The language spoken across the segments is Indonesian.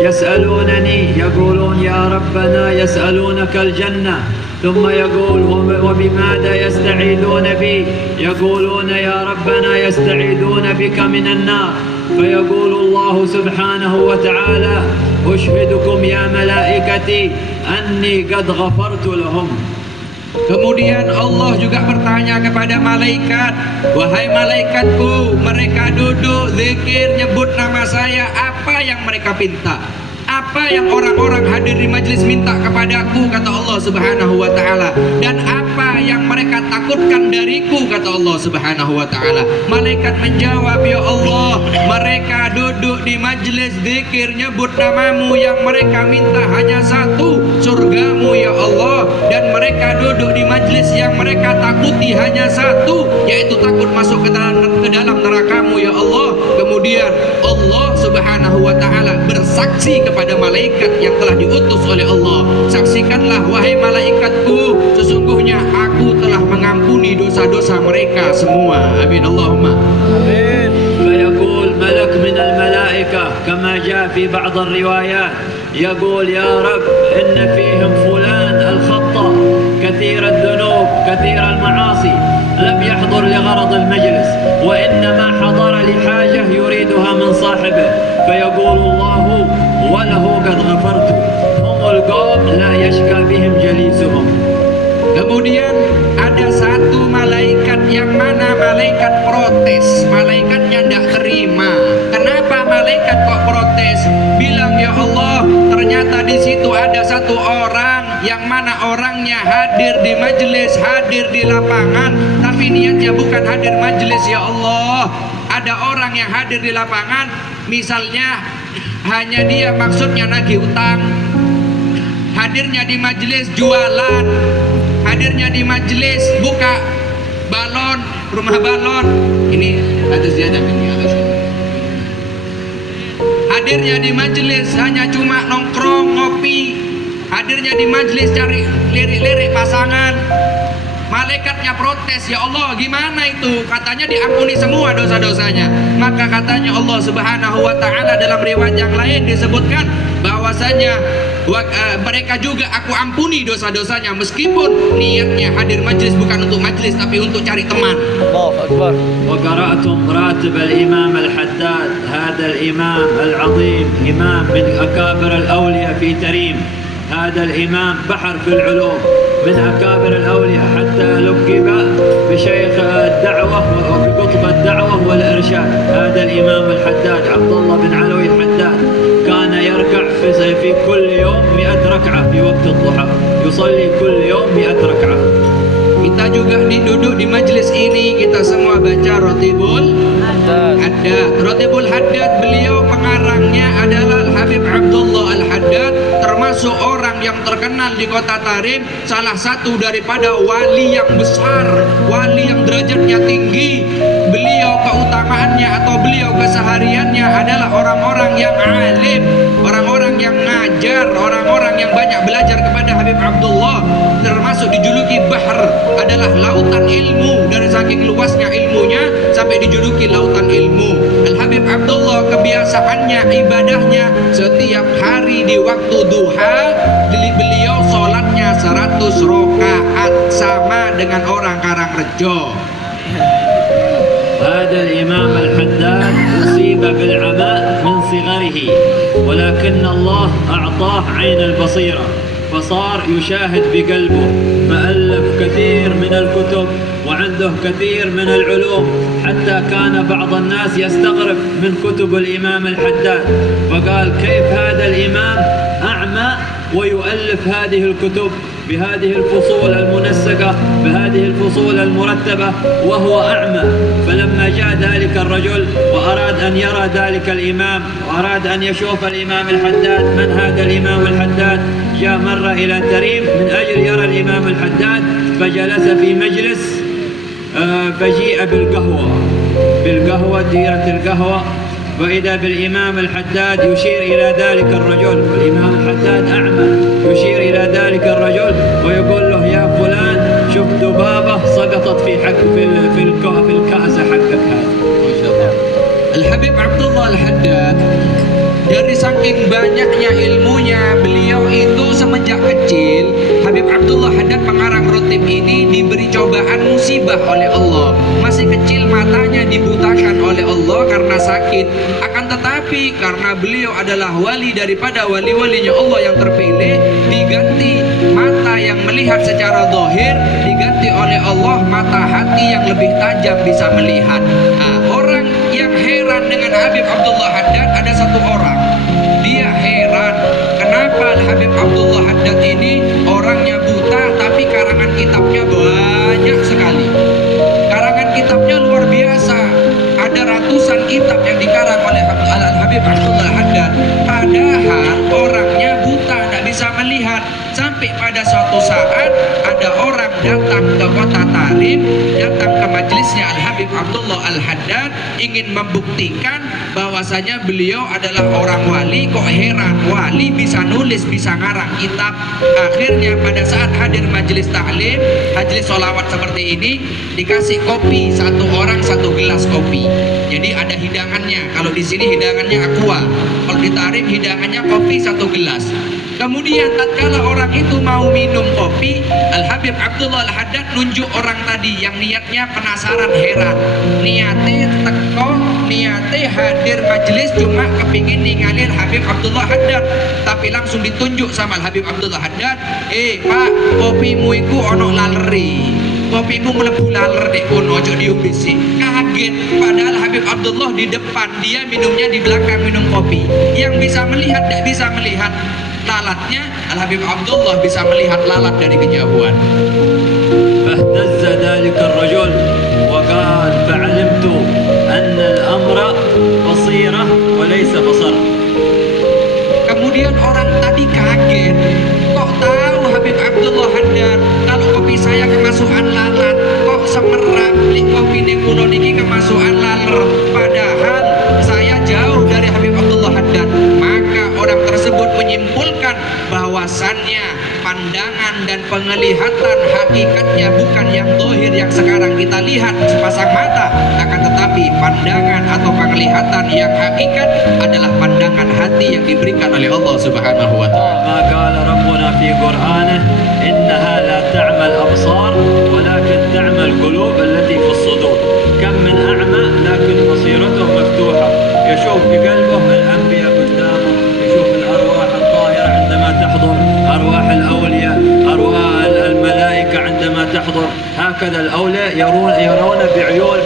يسألونني يقولون يا ربنا يسألونك الجنة، ثم يقول وبماذا يستعيذون بي؟ يقولون يا ربنا يستعيذون بك من النار، فيقول الله سبحانه وتعالى أشهدكم يا ملائكتي أني قد غفرت لهم. Kemudian Allah juga bertanya kepada malaikat, wahai malaikatku, mereka duduk zikir nyebut nama saya, apa yang mereka minta? Apa yang orang-orang hadir di majlis minta kepadaku, kata Allah Subhanahu wa taala, dan apa yang mereka takutkan dariku, kata Allah Subhanahu wa taala. Malaikat menjawab, ya Allah, mereka duduk di majlis zikir nyebut namamu, yang mereka minta hanya satu, surgamu ya Allah, dan mereka duduk di majlis yang mereka takuti hanya satu, yaitu takut masuk ke dalam nerakamu ya Allah. Kemudian Allah Subhanahu wa taala bersaksi kepada malaikat yang telah diutus oleh Allah, saksikanlah wahai malaikatku, sesungguhnya aku telah mengampuni dosa-dosa mereka semua. Amin Allahumma amin. فيقول ملك من الملائكة كما جاء في بعض الروايات يقول يا رب إن فيهم فلان الخطأ كثير الذنوب كثير المعاصي لم يحضر لغرض المجلس وإنما حضر لحاجة يريدها من صاحبه، فيقول الله وله قد غفرت، هم القوم لا يشكى بهم جليسهم. Kemudian ada satu malaikat yang mana malaikat protes, malaikatnya tidak terima. Kenapa malaikat kok protes? Bilang, ya Allah, ternyata di situ ada satu orang yang mana orangnya hadir di majelis, hadir di lapangan, tapi niatnya bukan hadir majelis ya Allah. Ada orang yang hadir di lapangan, misalnya hanya dia maksudnya nagih utang, hadirnya di majelis jualan, hadirnya di majelis buka balon, rumah balon. Ini atas dia dan ini atas. Hadirnya di majelis hanya cuma nongkrong ngopi, hadirnya di majelis cari lirik-lirik pasangan. Malaikatnya protes, ya Allah gimana itu? Katanya diampuni semua dosa-dosanya. Maka katanya Allah Subhanahu wa taala dalam riwayat yang lain disebutkan bahwasanya mereka juga aku ampuni dosa-dosanya, meskipun niatnya hadir majlis bukan untuk majlis tapi untuk cari teman. Allahu Akbar. Wa qara'tum ratib al-imam al-Haddad, hada al-imam al-azim, imam min akabir al-awliya fi Tarim. هذا الإمام بحر في العلوم، من أكابر الأولياء، حتى لقب بشيخ الدعوة وبقطب الدعوة والإرشاد. هذا الإمام الحداد عبد الله بن علوي الحداد كان يركع في كل يوم 100 ركعة في وقت الضحى، يصلي كل يوم 100 ركعة. Kita juga duduk di majelis ini, kita semua baca Ratibul Haddad. Ratibul Haddad, beliau pengarangnya adalah Habib Abdullah Al-Haddad, termasuk orang yang terkenal di kota Tarim, salah satu daripada wali yang besar, wali yang derajatnya tinggi. Beliau keutamaannya atau beliau kesehariannya adalah orang-orang yang alim, orang-orang yang ngajar, orang-orang yang banyak belajar kepada Habib Abdullah, termasuk dijuluki Bahr, adalah lautan ilmu. Dari saking luasnya ilmunya sampai dijuluki lautan ilmu. Al-Habib Abdullah kebiasaannya, ibadahnya setiap hari di waktu duha, beliau sholatnya 100 rakaat, sama dengan orang Karangrejo. هذا الإمام الحداد أصيب بالعمى من صغره، ولكن الله أعطاه عين البصيرة فصار يشاهد بقلبه، فألف كثير من الكتب وعنده كثير من العلوم، حتى كان بعض الناس يستغرب من كتب الإمام الحداد، فقال كيف هذا الإمام أعمى ويؤلف هذه الكتب بهذه الفصول المنسقة، بهذه الفصول المرتبة وهو أعمى. فلما جاء ذلك الرجل وأراد أن يرى ذلك الإمام وأراد أن يشوف الإمام الحداد من هذا الإمام الحداد، جاء مرة إلى تريم من أجل يرى الإمام الحداد، فجلس في مجلس فجيء بالقهوة ديرة القهوة، وإذا بالإمام الحداد يشير إلى ذلك الرجل، والإمام الحداد أعمى، يشير إلى ذلك الرجل ويقول له يا فلان شوف ذبابة سقطت في الكأس حقك هذا. ما شاء الله. Al-Habib Abdullah Al-Haddad Dari saking banyaknya ilmunya, beliau itu semenjak kecil, Habib Abdullah Haddad pengarang Rotib ini diberi cobaan musibah oleh Allah. Masih kecil matanya dibutakan oleh Allah karena sakit. Akan tetapi karena beliau adalah wali daripada wali-walinya Allah yang terpilih, diganti mata yang melihat secara zahir, diganti oleh Allah mata hati yang lebih tajam bisa melihat. Nah, orang yang heran dengan Habib Abdullah Haddad ada satu orang. Dia heran kenapa Habib Abdullah Haddad ini orangnya buta tapi karangan kitabnya banyak sekali. Karangan kitabnya luar biasa. Ada ratusan kitab yang dikarang oleh Habib Abdullah Haddad. Padahal orangnya buta, tidak bisa melihat. Sampai pada suatu saat ada orang datang ke kota Tarim, datang ke majelisnya Al-Habib Abdullah Al-Haddad, ingin membuktikan bahwasanya beliau adalah orang wali. Kok heran, wali bisa nulis, bisa ngarang kitab. Akhirnya pada saat hadir majelis taklim, majelis sholawat seperti ini, dikasih kopi, satu orang satu gelas kopi. Jadi ada hidangannya. Kalau di sini hidangannya aqua, kalau di Tarim hidangannya kopi satu gelas. Kemudian tatkala orang itu mau minum kopi, Al-Habib Abdullah Al-Haddad nunjuk orang tadi yang niatnya penasaran, heran. Niatnya teko, niatnya hadir majelis cuma kepingin ninggalin Habib Abdullah Haddad. Tapi langsung ditunjuk sama Al-Habib Abdullah Haddad, Pak, kopimu iku ono laleri. Kopimu melebu laler dek kono, ojo diumbi sih. Kaget, padahal Habib Abdullah di depan, dia minumnya di belakang minum kopi. Yang bisa melihat tidak bisa melihat lalatnya, Al-Habib Abdullah bisa melihat lalat dari kejauhan. فاهتز ذلك الرجل وقال فعلمت أن الأمر بصيرة وليس بصر. Kemudian orang tadi kaget, kok tahu Habib Abdullah Haddad kalau kopi saya kemasukan lalat, kok semerap li kopi ning kula niki kemasukan laler, padahal saya jauh dari Habib Abdullah Haddad. Maka orang tersebut menyimpulkan bahwasannya pandangan dan penglihatan hakikatnya bukan yang zahir yang sekarang kita lihat sepasang mata, akan tetapi pandangan atau penglihatan yang hakikat adalah pandangan hati yang diberikan oleh Allah Subhanahu wa taala. ما قال ربنا في قرآنه إنها لا تعمى الأبصار ولكن تعمى القلوب التي في الصدور. كم من أعمى لكن بصيرته مفتوحة، يشوف بقلبه الأنبياء قدامه، يشوف الأرواح الطاهرة عندما تحضر، أرواح الأولياء، أرواح الملائكة عندما تحضر. هكذا الأولياء يرون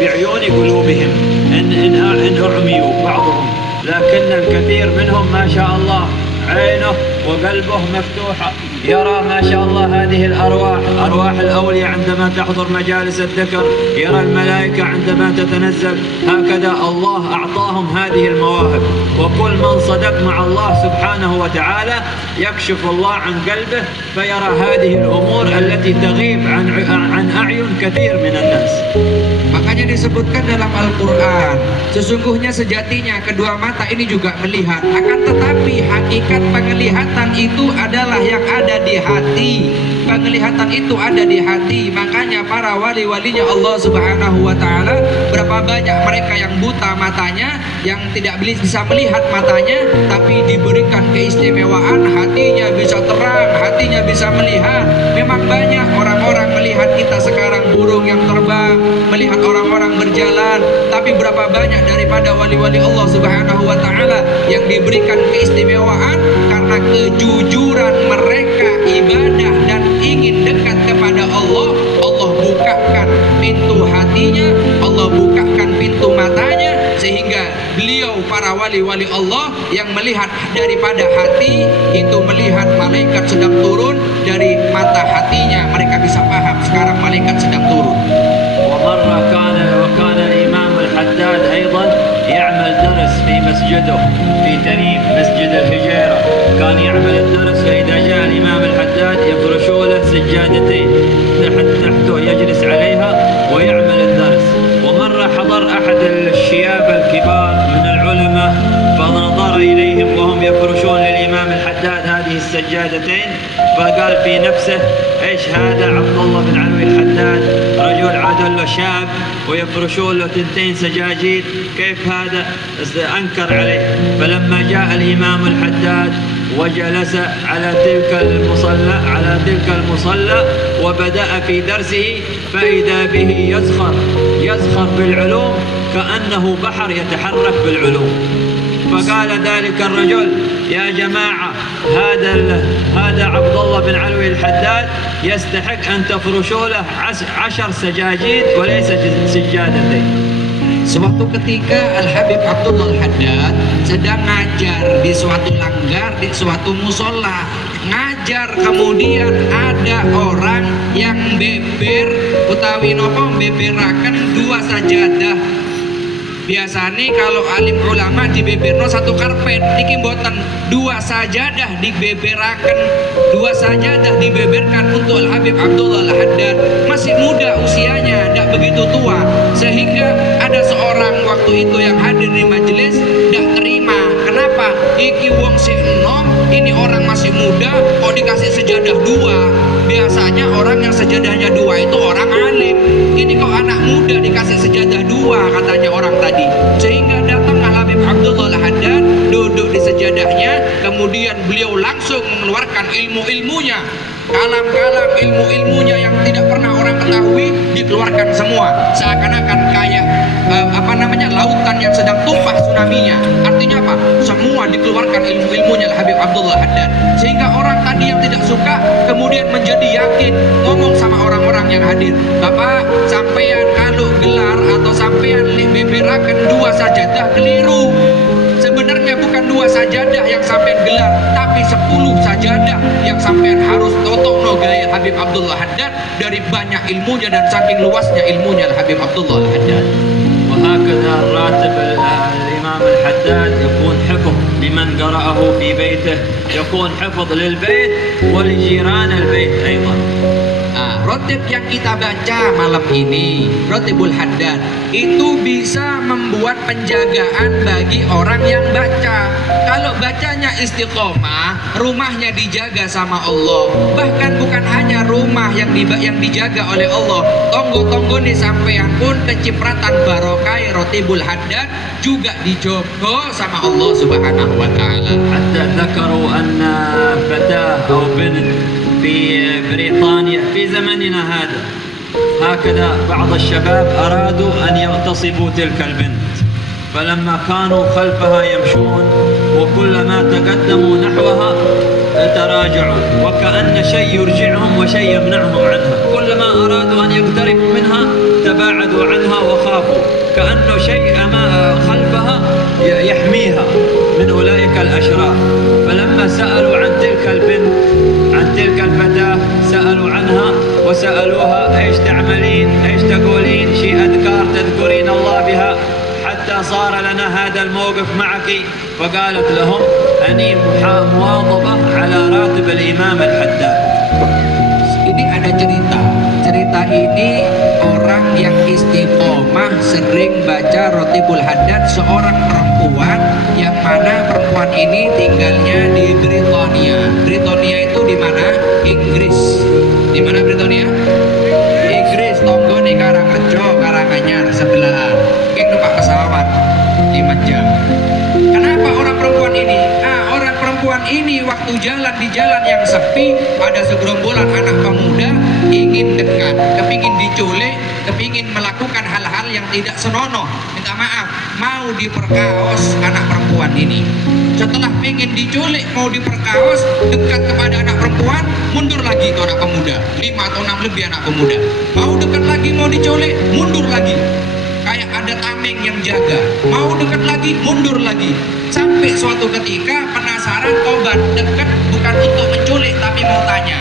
بعيون قلوبهم إن أعميوا بعضهم، لكن الكثير منهم ما شاء الله عينه وقلبه مفتوحة، يرى ما شاء الله هذه الأرواح، أرواح الأولياء عندما تحضر مجالس الذكر، يرى الملائكة عندما تتنزل. هكذا الله أعطاهم هذه المواهب. وكل من صدق مع الله سبحانه وتعالى يكشف الله عن قلبه فيرى هذه الأمور التي تغيب عن أعين كثير من الناس. Makanya disebutkan dalam Al-Quran, sesungguhnya sejatinya kedua mata ini juga melihat, akan tetapi hakikat penglihatan itu adalah yang ada di hati. Penglihatan itu ada di hati. Makanya para wali-walinya Allah Subhanahu wa taala, berapa banyak mereka yang buta matanya, yang tidak bisa melihat matanya, tapi diberikan keistimewaan, hatinya bisa terang, hatinya bisa melihat. Memang banyak orang-orang melihat kita sekarang burung yang terbang, melihat orang-orang berjalan, tapi berapa banyak daripada wali-wali Allah Subhanahu wa taala yang diberikan keistimewaan karena kejujuran mereka ibadah dan ingin dekat kepada Allah. Allah bukakan pintu hatinya, Allah bukakan pintu matanya, sehingga beliau para wali-wali Allah yang melihat daripada hati itu melihat malaikat sedang turun dari mata hatinya, mereka bisa paham sekarang malaikat sedang turun. ومرة كان الإمام الحداد أيضا يعمل درس في مسجده في تريم مسجد الهجيرة، كان يعمل الدرس، فإذا جاء الإمام الحداد يفرشوا له سجادتين تحته يجلس عليها ويعمل الدرس. ومرة حضر أحد الشياب الكبار من العلماء فنظر إليهم وهم يفرشون للإمام الحداد هذه السجادتين، فقال في نفسه: إيش هذا؟ عبد الله بن علوي الحداد رجل عادل يقتل له شاب ويفرشون له 2 سجاجيد، كيف هذا؟ أنكر عليه. فلما جاء الإمام الحداد وجلس على تلك المصلى وبدأ في درسه، فإذا به يزخر بالعلوم كأنه بحر يتحرك بالعلوم. فقال ذلك الرجل: يا جماعة، هذا عبد الله بن علوي الحداد يستحق أن تفرشوا له 10 سجاجيد وليس سجادتين. Suatu ketika Al-Habib Abdullah Al-Haddad sedang ngajar di suatu langgar, di suatu musola. Ngajar, kemudian ada orang yang utawi nopo beberaken 2 sajadah. Biasanya kalau alim ulama di beberno 1 karpet, niki mboten 2 sajadah dibeberaken, 2 sajadah dibeberkan untuk Al-Habib Abdullah Al-Haddad. Masih muda usianya, tidak begitu tua, sehingga ada seorang waktu itu yang hadir di majelis tidak terima. Kenapa? Iki wong si enom, ini orang masih muda kok dikasih sejadah 2. Biasanya orang yang sejadahnya 2 itu orang alim, ini kok anak muda dikasih sejadah 2, katanya orang tadi. Sehingga datang Al-Habib Abdullah Al-Haddad, duduk di sejadahnya, kemudian beliau langsung mengeluarkan ilmu-ilmunya, kalam-kalam ilmu-ilmunya yang tidak pernah orang ketahui, dikeluarkan semua, seakan-akan kayak lautan yang sedang tumpah tsunami-nya. Artinya apa? Semua dikeluarkan ilmu-ilmunya Al-Habib Abdullah Haddad, sehingga orang tadi yang tidak suka kemudian menjadi yakin, ngomong sama orang-orang yang hadir, Bapak, sampean kalau gelar atau sampean beberaken 2 sajadah keliru. Sebenarnya bukan 2 sajadah yang sampean gelar, tapi 10 sajadah yang sampean harus totokno gaya Habib Abdullah Haddad dari banyak ilmunya dan saking luasnya ilmunya Habib Abdullah Haddad. وهكذا الراتب الإمام الحداد يكون حفظ لمن قرأه في بيته، يكون حفظ للبيت ولجيران البيت أيضا. Rotib yang kita baca malam ini, Rotibul Haddad, itu bisa membuat penjagaan bagi orang yang baca. Kalau bacanya istiqomah, rumahnya dijaga sama Allah. Bahkan bukan hanya rumah yang dijaga oleh Allah, tonggo-tonggo nih sampean pun kecipratan barokai Rotibul Haddad juga dijogo sama Allah Subhanahu wa taala. Hatta dzakaru anna fatah atau bint في بريطانيا في زمننا هذا هكذا بعض الشباب أرادوا أن يغتصبوا تلك البنت، فلما كانوا خلفها يمشون وكلما تقدموا نحوها تراجعوا، وكأن شيء يرجعهم وشيء يمنعهم عنها. كلما أرادوا أن يقتربوا منها تباعدوا عنها وخافوا، كأنه شيء خلفها يحميها من أولئك الأشرار. فلما سألوا عن تلك البنت، عن تلك الفتاة، سألوا عنها وسألوها: ايش تعملين؟ ايش تقولين؟ شيء أذكار تذكرين الله بها حتى صار لنا هذا الموقف معك؟ فقالت لهم: أني مواظبة على راتب الإمام الحداد. Ini ada cerita ini orang yang istiqomah sering baca Rotibul Haddad, seorang perempuan yang mana perempuan ini tinggalnya di Britania. Britania itu di mana? Inggris. Di mana Britania? Inggris. Tonggo nih Karangrejo, Karanganyar sebelahan. Kayak numpak pesawat 5 jam. Kenapa orang perempuan ini? Orang perempuan ini waktu jalan di jalan yang sepi, ada segerombolan anak pemuda ingin dekat, kepingin diculik, kepingin melakukan hal-hal yang tidak senonoh, minta maaf, mau diperkaos anak perempuan ini. Setelah ingin diculik, mau diperkaos, dekat kepada anak perempuan, mundur lagi itu anak pemuda, 5 atau 6 lebih anak pemuda. Mau dekat lagi, mau diculik, mundur lagi. Kayak ada tameng yang jaga, mau dekat lagi, mundur lagi. Sampai suatu ketika penasaran, tobat, dekat bukan untuk menculik tapi mau tanya,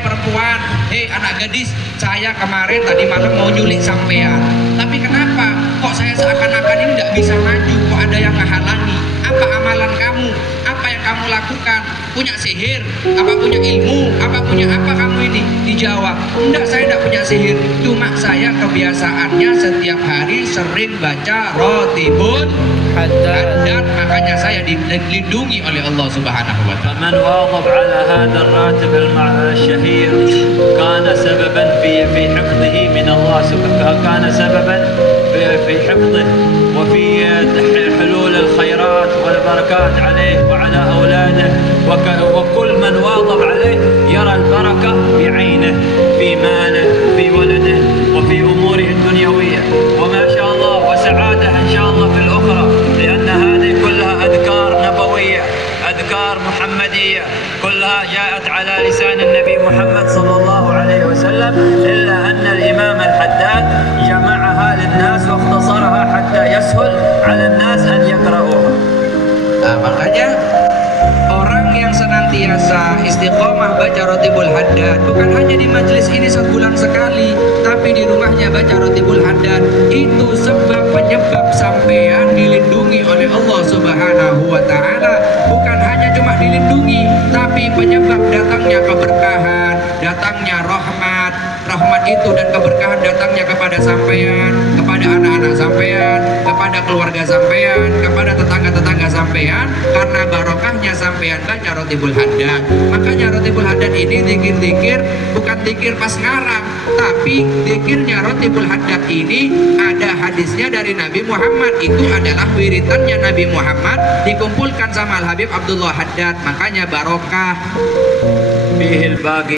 perempuan, anak gadis, saya kemarin tadi malam mau nyulik sampean, tapi kenapa kok saya seakan-akan ini tidak bisa maju, kok ada yang menghalangi? Apa amalan kamu? Apa yang kamu lakukan? Punya sihir? Apa punya ilmu? Apa punya apa kamu ini? Dijawab, enggak, saya enggak punya sihir. Cuma saya kebiasaannya setiap hari sering baca rotibul haddad, makanya saya dilindungi oleh Allah Subhanahu wa taala. فمن واظب على هذا الراتب الشهير كان سببا في حفظه من الله سبحانه، كان سببا في حفظه وفي حلول الخيرات والبركات عليه وعلى أولاده، وكل من واظب عليه يرى البركة بعينه في ماله في ولده وفي أموره الدنيوية، وما شاء الله وسعادة إن شاء الله في الأخرى، لأن هذه كلها أذكار نبوية، أذكار محمدية، كلها جاءت على لسان النبي محمد صلى الله عليه وسلم، إلا أن الإمام الحداد جمعها للناس واختصرها حتى يسهل على الناس أن يقرأوها. Nah, makanya orang yang senantiasa istiqomah baca rotibul haddad, bukan hanya di majelis ini sebulan sekali, tapi di rumahnya baca rotibul haddad, itu sebab penyebab sampean dilindungi oleh Allah Subhanahu wa taala. Bukan hanya cuma dilindungi, tapi penyebab datangnya keberkahan, datangnya rahmat. Rahmat itu dan keberkahan datangnya kepada sampean, kepada anak-anak sampean, kepada keluarga sampean, kepada tetangga-tetangga sampean, karena barokahnya sampean baca rotibul haddad. Makanya rotibul haddad ini zikir-zikir bukan zikir pas ngarang, tapi zikirnya rotibul haddad ini ada hadisnya dari Nabi Muhammad. Itu adalah wiritannya Nabi Muhammad dikumpulkan sama Al Habib Abdullah Haddad, makanya barokah. فيه الباقي